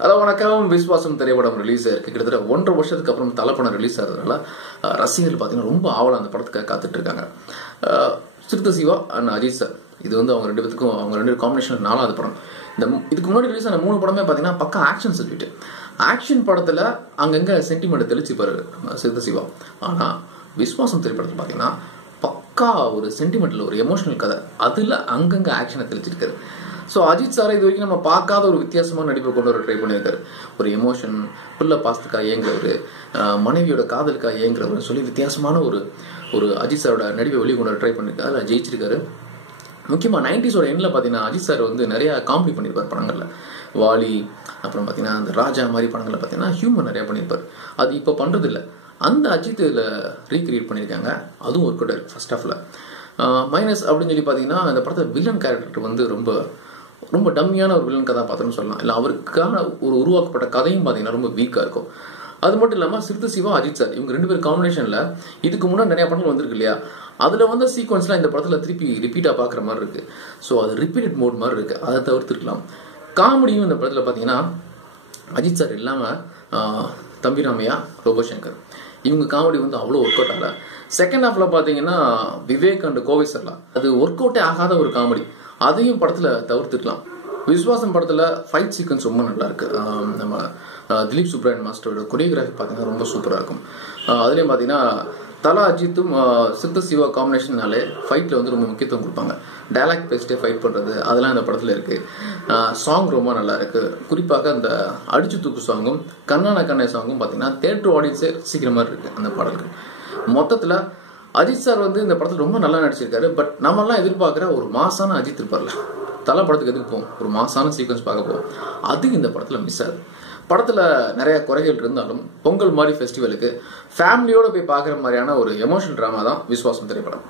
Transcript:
Hello வணக்கம். விஸ்வாசம் திரைப்படம் release ஆயிருக்கு. கிட்டத்தட்ட 1.5 வருஷத்துக்கு அப்புறம் தல படம் ரிலீஸ் ஆகிறதுனால ரசிகர்கள் பார்த்தீங்கன்னா ரொம்ப ஆவலாக அந்த படத்துக்காக காத்துட்டு இருக்காங்க. சிறுத்தை சிவா அண்ட் அஜித் சார், இது வந்து அவங்க ரெண்டு பேத்துக்கும் அவங்க ரெண்டு காம்பினேஷன் 4வது படம். இதுக்கு முன்னாடி ரிலீஸ் ஆன 3 படமே பார்த்தீங்கன்னா பக்கா ஆக்ஷன் சொல்லிட்டு ஆக்ஷன் படத்தில் அங்கங்கே சென்டிமெண்ட் தெளிச்சுப்பாரு சிறுத்தை சிவா. ஆனால் விஸ்வாசம் திரைப்படத்தில் பார்த்தீங்கன்னா பக்கா ஒரு சென்டிமெண்ட்டில் ஒரு எமோஷனல் கதை, அதில் அங்கங்கே ஆக்ஷனை தெளிச்சிருக்காரு. ஸோ அஜித் சாரை இது வரைக்கும் நம்ம பார்க்காத ஒரு வித்தியாசமான நடிப்பை கொண்டு வர ட்ரை பண்ணியிருக்காரு. ஒரு எமோஷன், பிள்ளை பாசத்துக்காக ஏங்குறவர், மனைவியோட காதலுக்காக ஏங்குறவர் சொல்லி வித்தியாசமான ஒரு அஜித் சாரோட நடிப்பை வெளியே கொண்டு வர ட்ரை பண்ணியிருக்காரு. அதில் ஜெயிச்சிருக்காரு. முக்கியமாக 90s எண்ணில் பார்த்தீங்கன்னா அஜித் சார் வந்து நிறையா காமெடி பண்ணியிருப்பார் படங்களில். வாலி, அப்புறம் பார்த்தீங்கன்னா அந்த ராஜா மாதிரி படங்களில் பார்த்தீங்கன்னா ஹியூமர் நிறையா பண்ணியிருப்பார். அது இப்போ பண்ணுறது இல்லை. அந்த அஜித் இதில் ரீக்ரியேட் பண்ணியிருக்காங்க. அதுவும் ஒர்க் அவுட் ஆயிருக்கு ஃபர்ஸ்ட் ஹாஃபில். மைனஸ் அப்படின்னு சொல்லி பார்த்தீங்கன்னா அந்த படத்தில் வில்லன் கேரக்டர் வந்து ரொம்ப டம்மியான ஒரு வில்லன் கதாபாத்திரம்னு சொல்லலாம். இல்லை அவருக்கான ஒரு உருவாக்கப்பட்ட கதையும் பார்த்தீங்கன்னா ரொம்ப வீக்காக இருக்கும். அது மட்டும் இல்லாமல் சிறுத்தை சிவா அஜித் சார் இவங்க 2 பேர் காம்பினேஷனில் இதுக்கு முன்னாடி நிறைய படங்கள் வந்திருக்கு இல்லையா, அதில் வந்து சீக்வன்ஸ்லாம் இந்த படத்தில் திருப்பி ரிப்பீட்டாக பார்க்குற மாதிரி இருக்கு. ஸோ அது ரிப்பீட்டட் மோட் மாதிரி இருக்கு. அதை தவிர்த்துருக்கலாம். காமெடியும் இந்த படத்தில் பார்த்தீங்கன்னா அஜித் சார் இல்லாமல் தம்பி ராமையா, ரோபோசங்கர் இவங்க காமெடி வந்து அவ்வளோ ஒர்க் அவுட் ஆகல. செகண்ட் ஹாஃப்ல பார்த்தீங்கன்னா விவேக் அண்ட் கோவை சர்லா அது ஒர்க் அவுட்டே ஆகாத ஒரு காமெடி, அதையும் படத்தில் தவிர்த்துக்கலாம். விஸ்வாசம் படத்தில் ஃபைட் சீக்வன்ஸ் ரொம்ப நல்லா இருக்கு. நம்ம திலீப் சுப்ராயன் மாஸ்டரோட கொரியோகிராஃபி பார்த்தீங்கன்னா ரொம்ப சூப்பராக இருக்கும். அதுலேயும் பார்த்தீங்கன்னா தலா அஜித்தும் சிறுத்தை சிவா காம்பினேஷன்னாலே ஃபைட்டில் வந்து ரொம்ப முக்கியத்துவம் கொடுப்பாங்க. டைலாக் பேஸ்டே ஃபைட் பண்ணுறது அதெல்லாம் இந்த படத்தில் இருக்கு. சாங் ரொம்ப நல்லா இருக்கு. குறிப்பாக அந்த அடிச்சு தூக்கு சாங்கும் கண்ணான கண்ணை சாங்கும் பார்த்தீங்கன்னா தேட்டர் ஆடியன்ஸே ரசிக்கிற மாதிரி இருக்கு அந்த பாடல்கள். மொத்தத்தில் அஜித் சார் வந்து இந்த படத்தில் ரொம்ப நல்லா நடிச்சிருக்காரு. பட் நம்மெல்லாம் எதிர்பார்க்குற ஒரு மாசான அஜித் இருப்பார்ல, தலை படத்துக்கு எதுக்கு போவோம், ஒரு மாசான சீக்வன்ஸ் பார்க்க போவோம், அது இந்த படத்தில் மிஸ் ஆகுது. படத்தில் நிறைய குறைகள் இருந்தாலும் பொங்கல் மாதிரி ஃபெஸ்டிவலுக்கு ஃபேமிலியோடு போய் பார்க்குற மாதிரியான ஒரு எமோஷனல் ட்ராமா தான் விஸ்வாசம் திரைப்படம்.